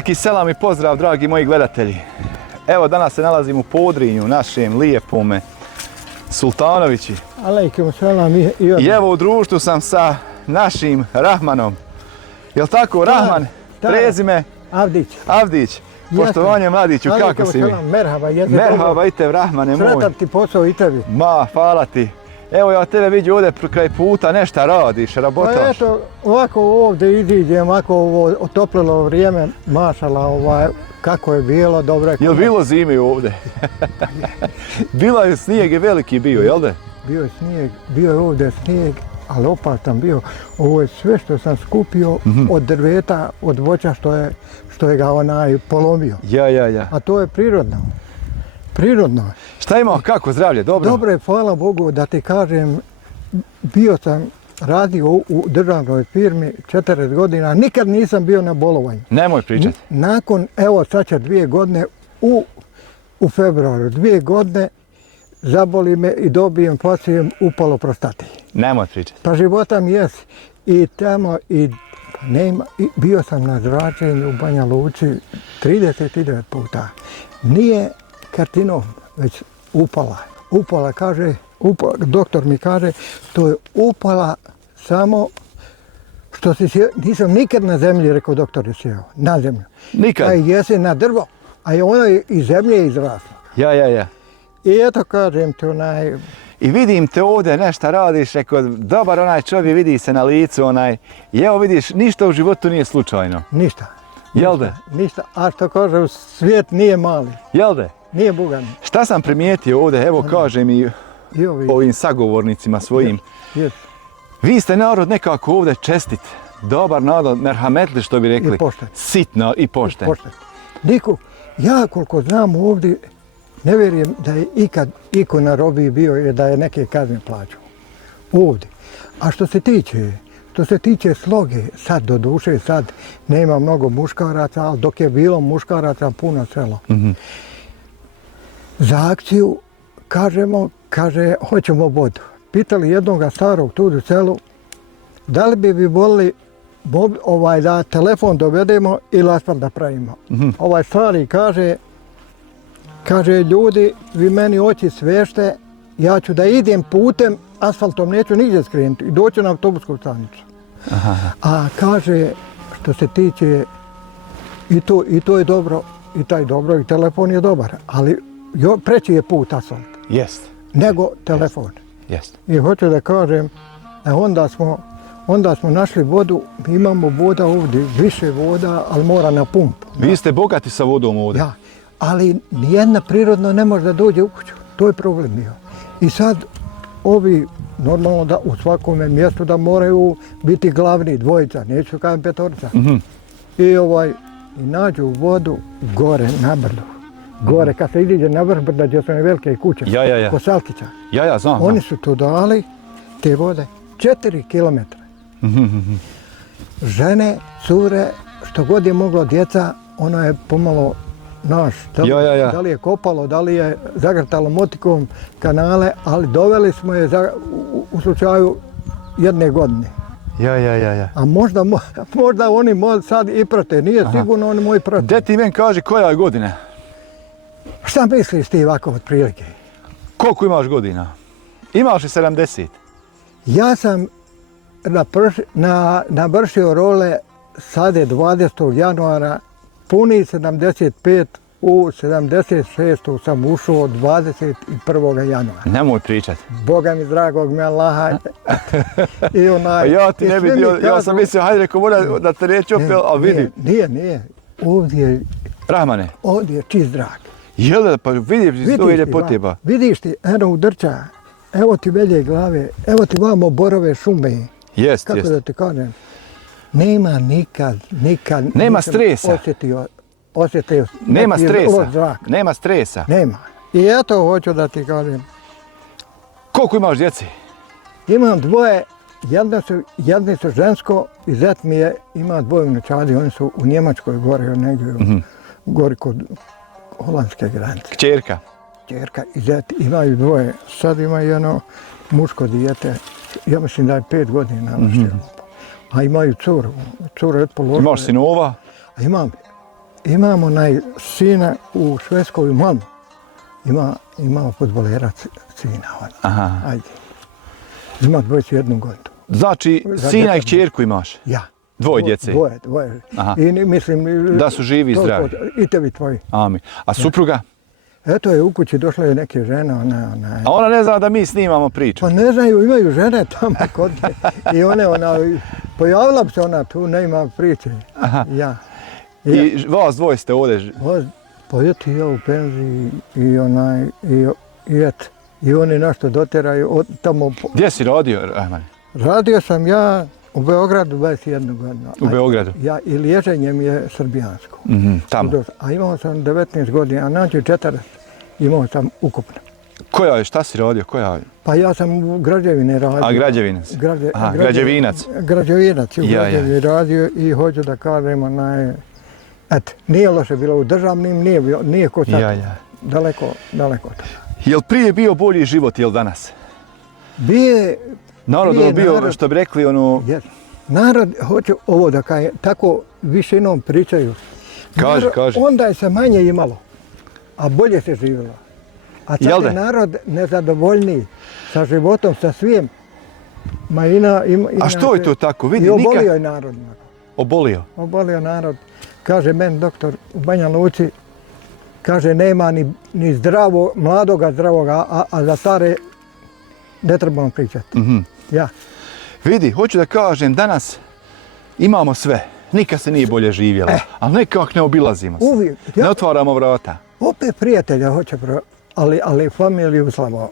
Veliki selam i pozdrav, dragi moji gledatelji. Evo, danas se nalazim u Podrinju, našem lijepome Sultanovići. Alejkum selam I evo u društvu sam sa našim Rahmanom. Jel' tako, Rahman? Prezime? Avdić. Avdić. Poštovanje mladiću, kako si mi? Merhaba, jeste Merhaba i te, Rahmane moj. Sretan ti posao i tebi. Ma, hvala ti. Evo ja tebe vidim ovdje kraj puta, nešto radiš, rabotaš. Pa eto, ovako ovdje iziđem, ovako ovo otoplilo vrijeme, mašala, kako je bilo, dobro je. Jel' bilo zimi ovdje? Bila je snijeg, je veliki bio, jel' da? Bio je snijeg, bio je ovdje snijeg, ali opasan bio. Ovo je sve što sam skupio od drveta, od voća što je ga polomio. Ja. A to je prirodno. Prirodno. Šta ima, kako zdravlje, dobro? Dobro je, hvala Bogu, da ti kažem, bio sam radio u državnoj firmi 40 godina, nikad nisam bio na bolovanju. Nemoj pričati. Nakon, evo sad će 2 godine, u februaru 2 godine, zaboli me i dobijem facijem upalo prostati. Nemoj pričati. Pa života mi jesi. I tamo, bio sam na zračenju u Banja Luci 39 puta. Nije karcinom, već upala. Upala kaže, doktor mi kaže, to je upala samo što nisam nikad na zemlji, rekao doktor je sjeo, na zemlju. Nikad? A jesi na drvo, a je ono iz zemlje izraslo. Ja. I eto kažem ti I vidim te ovdje nešto radiš, rekao, dobar onaj čovjek, vidi se na licu i evo vidiš, ništa u životu nije slučajno. Ništa. Jel' da? Ništa, a što kaže, svijet nije mali. Jel' da? Nije bugan. Šta sam primijetio ovdje, evo kažem i ovim sagovornicima svojim. Yes. Vi ste narod nekako ovdje čestit, dobar narod, merhametli što bi rekli. I pošten. Sitno i pošten. Niko, ja koliko znam ovdje, ne vjerujem da je ikad iko na robiji bio i da je neke kazne plaćao. Ovdje. A što se tiče sloge, sad do duše, sad nema mnogo muškaraca, ali dok je bilo muškaraca puno selo. Za akciju kaže, hoćemo vodu. Pitali jednoga starog tu u selu, da li bi volili da telefon dovedemo ili asfalt da pravimo. Ovaj stari kaže, ljudi, vi meni oči svešte, ja ću da idem putem, asfaltom neću nigdje skrenuti i doći na autobusku stanicu. A kaže, što se tiče, i to je dobro, i taj dobro, i telefon je dobar, ali preći je put asfalt. Jest. Nego telefon. Jest. I hoću da kažem, onda smo našli vodu, imamo voda ovdje, više voda, ali mora na pumpu. Vi ste bogati sa vodom ovdje. Ja, ali nijedna prirodno ne može da dođe u kuću, to je problem bio. I sad ovi, normalno da u svakome mjestu da moraju biti glavni, dvojica, neću kažem petorica. I nađu vodu gore na brdu. Gore, kad se iziđe na vrh brda gdje su one velike kuće, Ja. kod Salkića. Ja, znam. Oni su tu dali te vode 4 kilometra. Žene, cure, što god je moglo djeca, ono je pomalo da li je kopalo, da li je zagrtalo motikom kanale, ali doveli smo je u slučaju 1 godine. Ja. A možda oni sad i prate, nije sigurno oni moji prate. Gdje ti meni kaži koja je godina? Šta misliš ti ovako od prilike? Koliko imaš godina? Imaš li 70? Ja sam navršio role sade 20. januara, puni 75, u 76. sam ušao 21. januara. Nemoj pričat. Boga mi dragog mi Allaha. Ja ti ne vidio, ja sam mislio, hajde reko mora da te neću opet, ali vidi. Nije. Ovdje je čist zrak. Jel da, pa vidiš to ide po teba. Vidiš ti, eno udrča, evo ti velje glave, evo ti vamo borove šume. Jest. Kako da ti kažem, nema nikad. Nema stresa. Osjetio. Nema stresa. Nema. I eto hoću da ti kažem. Koliko imaš djeci? Imam 2, jedni su žensko i zet mi ima 2 unučadi, oni su u Njemačkoj gore, negdje gori kod holandske granice. Kćerka i zet imaju 2, sad ima jedno muško dijete, ja mislim da je 5 godina navršio. A imaju curu je položila. Imaš sinova? A imam imam onaj sina u Švedskoj u Malmu. Ima fudbalerac sina. Aha. Ajde. Ima 21 godinu. Znači, sina i kćerku imaš? Ja. Dvoje djece? Dvoje. Aha. I mislim... Da su živi i zdravi. I tebi tvoji. Amin. A supruga? Eto je u kući, došla je neke žene, A ona ne zna da mi snimamo priču. Pa ne znaju, imaju žene tamo kod nje. I pojavila bi se ona tu, ne ima priče. Aha. Ja. I vas dvoje ste ovdje? Pa eto ja u penziji i eto. I oni nešto dotjeraju od tamo... Gdje si radio, Rahmane? Radio sam ja u Beogradu 21 godinu. U Beogradu? Ja, i liježenje mi je srbijansko. Tamo? A imao sam 19 godina, a nađe 40 imao sam ukupno. Šta si radio? Pa ja sam u građevini radio. A građevinac? Građevinac? Građevinac u građevini radio i hoću da kažem, eto, nije loše bilo u državnim, nije ko sad. Daleko to. Jel prije bio bolji život, jel danas? Narod bio, što bi rekli, Narod, hoću ovo da kaže, tako višinom pričaju. Kaži. Onda je se manje imalo, a bolje se živjelo. A sad je narod nezadovoljniji sa životom, sa svim. A što je to tako? Vidi, I obolio je narod. Obolio? Obolio narod. Kaže meni doktor u Banja Luci, kaže nema ni mladoga zdravoga, a za stare ne trebamo pričati. Ja. Vidi, hoću da kažem, danas imamo sve. Nikad se nije bolje živjelo, ali nekako ne obilazimo se. Uvijek. Ne otvaramo vrata. Opet prijatelja hoće, ali familiju slabo.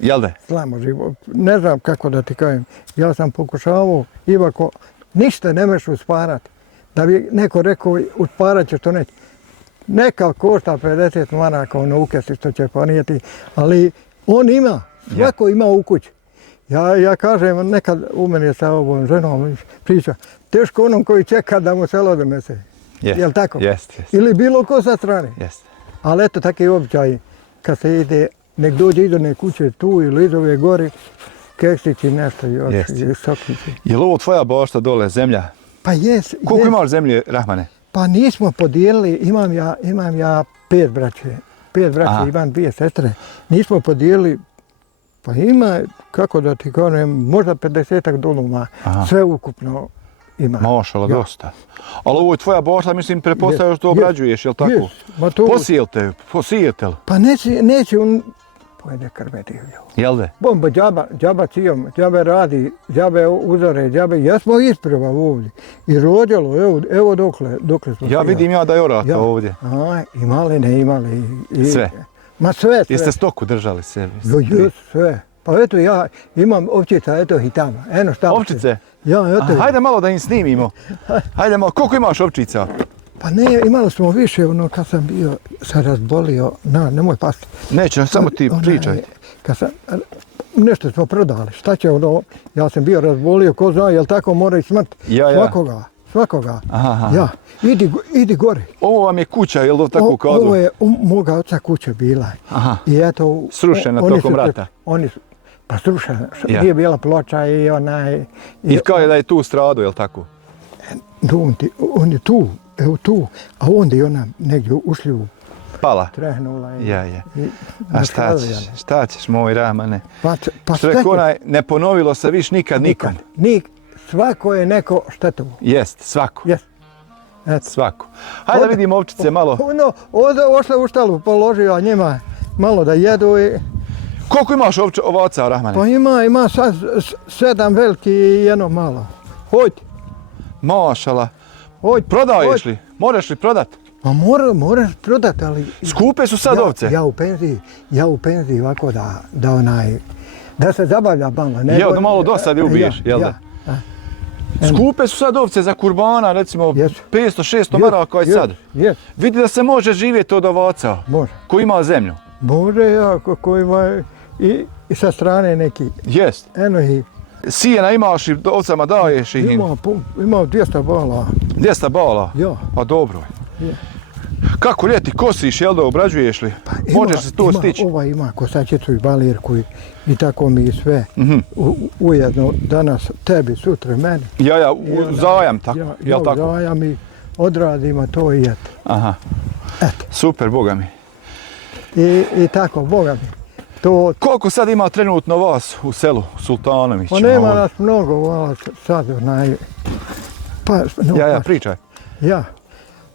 Jel de? Slabo živo. Ne znam kako da ti kažem. Ja sam pokušavao, Ivako, ništa ne možeš usparati. Da bi neko rekao, usparat ćeš to neće. Neka košta 50 maraka ono ukesi što će ponijeti, ali on ima, svako ima u kući. Ja kažem, nekad u meni sa ovom ženom priča, teško onom koji čeka da mu selo donese. Jel' tako? Jest. Ili bilo ko sa strane. Jest. Ali eto, takvi običaji, kad se ide, nek dođe iz one kuće tu ili iz ove gori, keksići nešto još i soknici. Je li ovo tvoja bašta dole, zemlja? Pa jes. Koliko imaš zemlje, Rahmane? Pa nismo podijelili, imam ja 5 braće. 5 braće, imam 2 sestre. Nismo podijelili, pa ima, kako da ti kažem, možda 50-ak doluma, sve ukupno ima. Mašala, dosta. Ali ovo je tvoja bašta, mislim, pretpostavljaš da obrađuješ, jel' tako? Jes. Posijete li? Pa neće on, pojede krve divlju. Jel' de? Bomba džaba cijom, džabe radi, džabe uzore, džabe, jesmo isprva ovdje. I rođalo, evo dokle smo. Ja vidim da je orato ovdje. Imali, ne imali. Sve? Ma sve. Jeste stoku držali sebi? Sve. Pa eto ja imam ovčica, eto i tamo. Eno šta. Ovčice? Ja, eto. Hajde malo da im snimimo. Hajde malo, koliko imaš ovčica? Pa ne, imali smo više, kad sam bio, se razbolio, nemoj pasti. Neće, samo ti pričaj. Nešto smo prodali, šta će ja sam bio razbolio, ko zna, jel tako mora i smrt svakoga. Ja, idi gore. Ovo vam je kuća, jel da tako kazao? Ovo je moga oca kuća bila. I eto... Srušena tokom rata? Pa srušena, nije bila ploča i onaj... I kao je da je tu stradao, jel tako? On je tu, evo tu, a onda je ona negdje ušli u... Pala? Trehnula je. Ja. A šta ćeš, moj Rahmane? Pa što rekao onaj, ne ponovilo se viš nikad nikom. Svako je neko štetovo. Jest, svako. Jest. Svako. Hajde da vidimo ovčice malo. Ošla u štalu, položio njima malo da jedu i... Koliko imaš ovaca, Rahmane? Pa ima sad 7 veliki i jedno malo. Hojde. Mašala. Prodaješ li? Moraš li prodat? Pa moraš prodat, ali... Skupe su sad ovce? Ja u penziji ovako da se zabavlja malo. Da malo dosade ubiješ, jel da? Skupe su sad ovce za kurbana, recimo 500-600 maraka i sad. Vidi da se može živjeti od ovaca. Može. Ko ima zemlju. Može, ko ima i sa strane neki. Jest. Eno i... Sijena imaš i ovcama daješ ih? Imam 200 bala. 200 bala? Ja. Pa dobro je. Kako ljeti kosiš, jel da obrađuješ li? Možeš se to stići? Ova ima kosačicu i balirku i tako mi sve. Ujedno danas tebi, sutra meni. Zajam tako, jel tako? Zajam i odradimo to i eto. Aha. Eto. Super, Boga mi. I tako, Boga mi. To, Koliko sad ima trenutno vas u selu Sultanović? pa nema nas mnogo, sad pa, no, Ja, pričaj. Ja.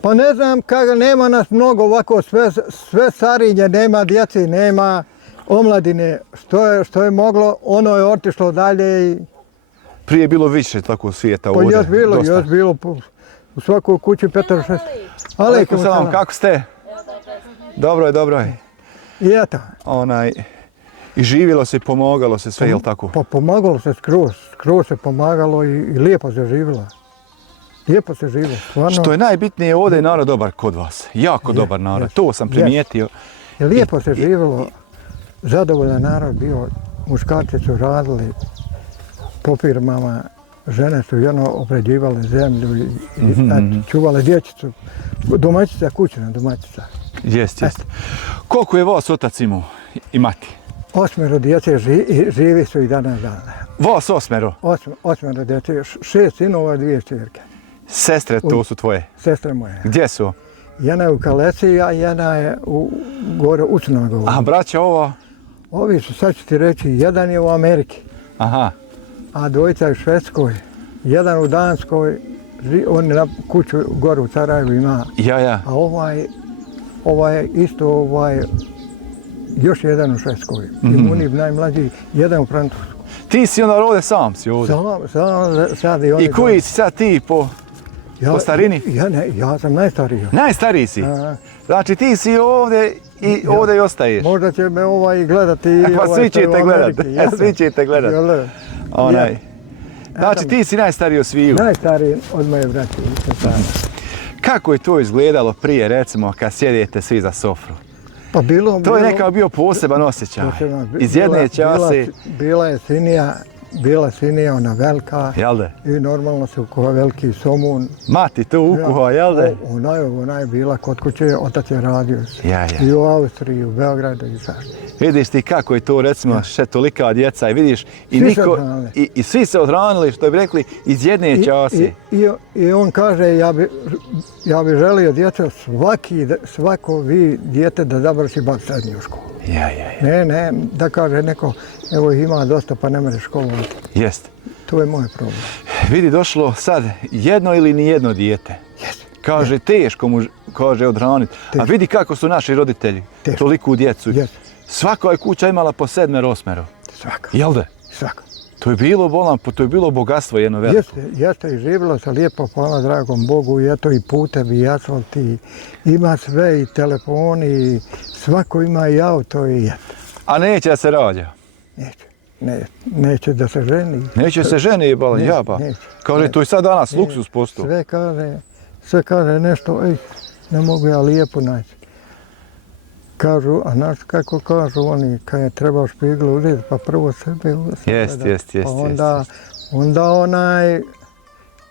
Pa ne znam kako, nema nas mnogo ovako, sve starinje, nema djeci, nema omladine. Što je moglo, ono je otišlo dalje i... Prije je bilo više tako svijeta Pa ovdje. još bilo u svakoj kući 5-6. Alejkum selam, kako ste? Dobro je. I eto. I živjelo se, pomagalo se sve, jel tako? Pa pomagalo se skroz se pomagalo i lijepo se živjelo. Lijepo se živjelo, stvarno. Što je najbitnije, ovdje je narod dobar kod vas. Jako dobar narod, to sam primijetio. Lijepo se živjelo, zadovoljan narod bio, muškarci su radili po firmama, žene su obrađivale zemlju i čuvale dječicu. Domaćica, kućna domaćica. Jest. Koliko je vas otac imao i mati? 8 djece živi su i danas dana. Vas 8? 8 djece, 6 sinova i 2 čerke. Sestre to su tvoje? Sestre moje. Gdje su? Jedna je u Kaleci, a jedna je gore u Crnoj Gori. A braća ova? Ovi su, sad ću ti reći, jedan je u Ameriki. Aha. A dvojica je u Švedskoj, jedan u Danskoj, on je na kuću gore u Sarajevu ima. Ja. A ovaj isto, još jedan u Švedskoj. I Munib najmlađi, jedan u Francusku. Ti si onda ovdje sam si ovdje? Sam sad i oni. I koji si sad ti po starini? Ja sam najstariji. Najstariji si? Znači ti si ovdje i ovdje i ostaješ? Možda će me gledati. Pa svi ćete gledati. Znači ti si najstariji od sviju? Najstariji od moje braće. Kako je to izgledalo prije, recimo, kad sjedete svi za sofru? Pa to je nekako bio poseban osjećaj. Iz jedne čase... Bila sinija, ona velika. Jel de? I normalno se ukuha veliki somun. Mati tu ukuha, jel de? Ona je bila kod kuće, otac je radio. Ja. I u Austriji, i u Beogradu i sad. Vidiš ti kako je to, recimo, še tolika djeca i vidiš i svi se odhranili, što bi rekli, iz jedne čase. I on kaže, ja bi želio djeca, svako vi dijete da završi bar srednju školu. Ja. Ne, da kaže neko, evo ima dosta pa ne mere školovati. Jest. To je moj problem. Vidi, došlo sad jedno ili nijedno dijete. Jest. Kaže, teško mu, kaže, odhraniti. A vidi kako su naši roditelji, toliku djecu. Jest. Svaka je kuća imala po 7-8. Svaka. Jel de? Svaka. To je bilo bolan, to je bilo bogatstvo jedno veliko. Jeste i živjelo se lijepo, hvala dragom Bogu, i eto i putevi, i asfalt, ima sve, i telefoni, i svako ima i auto i eto. A neće da se rađa? Neće da se ženi. Neće se ženi, balan, jaba. Kaže, to je sad danas luksus postao. Sve kaže nešto, ne mogu ja lijepo naći. Kažu, a znaš kako kažu oni, kad je trebao špiglu uzeti, pa prvo sebe uzeti. Jest. Onda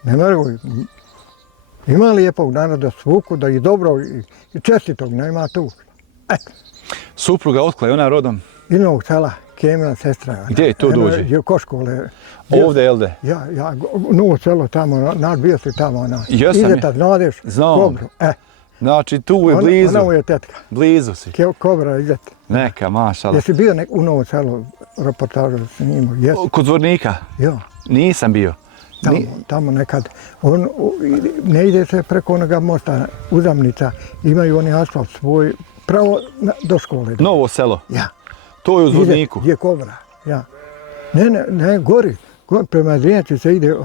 ne mogu, ima lijepog naroda svuku, da i dobro, i čestitog, nema tu. Supruga otkla je ona rodom? Iz Novog Sela, Kemina sestra. Gdje je to dođe? Je kod škole. Ovdje, jel de? Ja, Novo Selo tamo, bio si tamo, Jesam je. Idete, znadeš, Kobru. Znači, tu je blizu. Ona mu je tetka. Blizu si. Kobra, idete. Neka, mašala. Jesi bio u Novom Selu, reportažu s njim? Kod Zvornika? Ja. Nisam bio. Tamo nekad. Ne ide se preko onoga mosta, Uzamnica, imaju oni asfalt svoj, pravo do škole. Novo Selo? Ja. To je u Zvorniku? Gdje Kobra, ja. Ne, gori. Prema Zrijeci se ide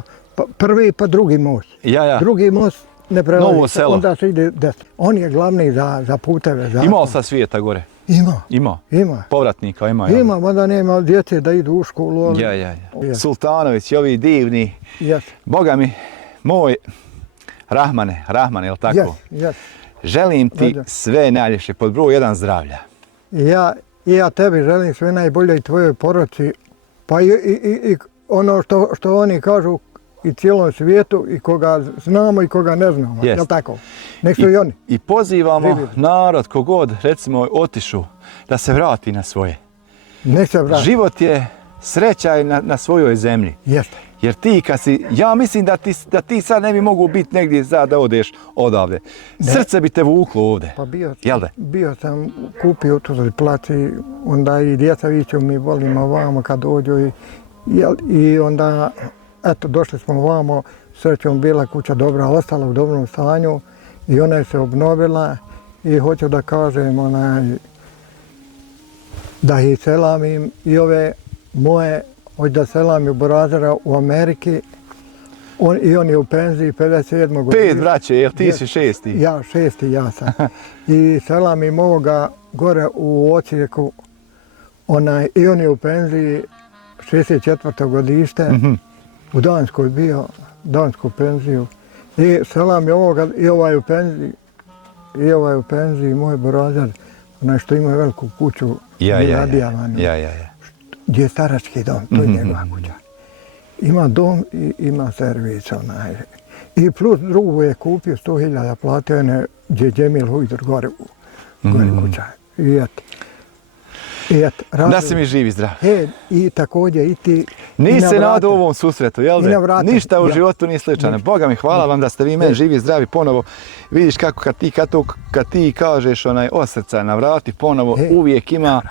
prvi pa drugi most. Ja. Drugi most ne prelazi. Novo Selo. Onda se ide desno. On je glavni za puteve. Imao sa svijeta gore? Ima. Povratnika ima. Ima, mada nema djece da idu u školu. Ja. Sultanović i ovi divni. Boga mi, moj Rahmane, jel tako? Želim ti sve najljepše, pod broj 1 zdravlja. I ja tebi želim sve najbolje i tvojoj porodici. Pa i ono što oni kažu i cijelom svijetu, i koga znamo i koga ne znamo, jel' tako? Nek su i oni. I pozivamo narod, kogod, recimo, otišu, da se vrati na svoje. Nek se vrati. Život je sreća na svojoj zemlji. Jeste. Jer ti kad si, ja mislim da ti sad ne bi mogu biti negdje da odeš odavde. Srce bi te vuklo ovde. Pa bio sam kupio tu plac i onda i djeca viću mi volimo vamo kad dođu i onda eto došli smo vamo, srećom bila kuća dobra, ostala u dobrom stanju i ona je se obnovila i hoću da kažem da ih selamim i ove moje, hoću da selamim Burazera u Ameriki. I on je u penziji 57. godine. 5 braće, jel ti si 6? Ja 6. ja sam. I selamim ovoga gore u Osijeku. I on je u penziji 64. godište. U Danskoj bio, dansku penziju. I selam je ovoga, i ovaj u penziji, moj Burazer, onaj što ima veliku kuću, gdje je starački dom, to je njegova kuća. Ima dom i ima servis I plus drugu je kupio 100.000, platio je gdje je Džemil Hujdur gore kuća. Da si mi živi zdrav. I također i ti. Nisi se nadao ovom susretu, jel da? Ništa u životu nije sličano. Boga mi hvala vam da ste vi meni živi zdravi ponovo. Vidiš kako kad ti kažeš od srca na vrati ponovo uvijek ima.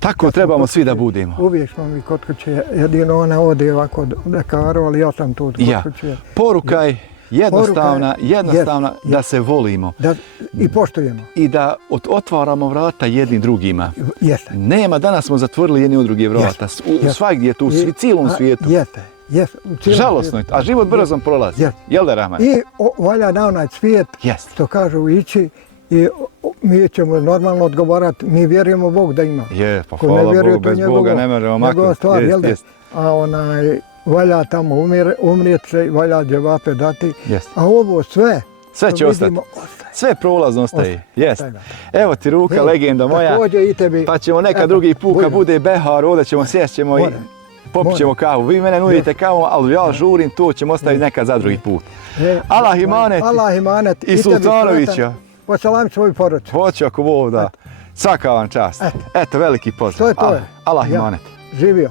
Tako trebamo svi da budemo. Uvijek smo mi kod kuće, jedino ona ode ovako Dakaru, ali ja sam tu kod kuće. Poruka je jednostavna, da se volimo. I poštujemo. I da otvaramo vrata jednim drugima. Nema, danas smo zatvorili jedni od drugi vrata. Svagdje tu, u cijelom svijetu. Žalosno je, a život brzo prolazi. Jel da, Rahman? I valja na onaj svijet, što kažu, ići. I mi ćemo normalno odgovarati, mi vjerujemo u Bog da ima. Pa hvala Bogu, bez Boga ne možemo maknuti. A valja tamo umrijeti se, valja dževape dati. A ovo sve će ostati. Sve prolazno ostaje. Evo ti ruka, legenda moja. Pa ćemo neka drugi put, kad bude behar, ovdje ćemo sjest ćemo i popit ćemo kavu. Vi mene nudite kavu, ali ja žurim, to ćemo ostaviti nekad za drugi put. Allah imanet i Sultanovića. Posalam svoju poruču. Hoću ako Bog da. Svaka vam čast. Eto, veliki pozdrav. To je. Allah imanet. Živio.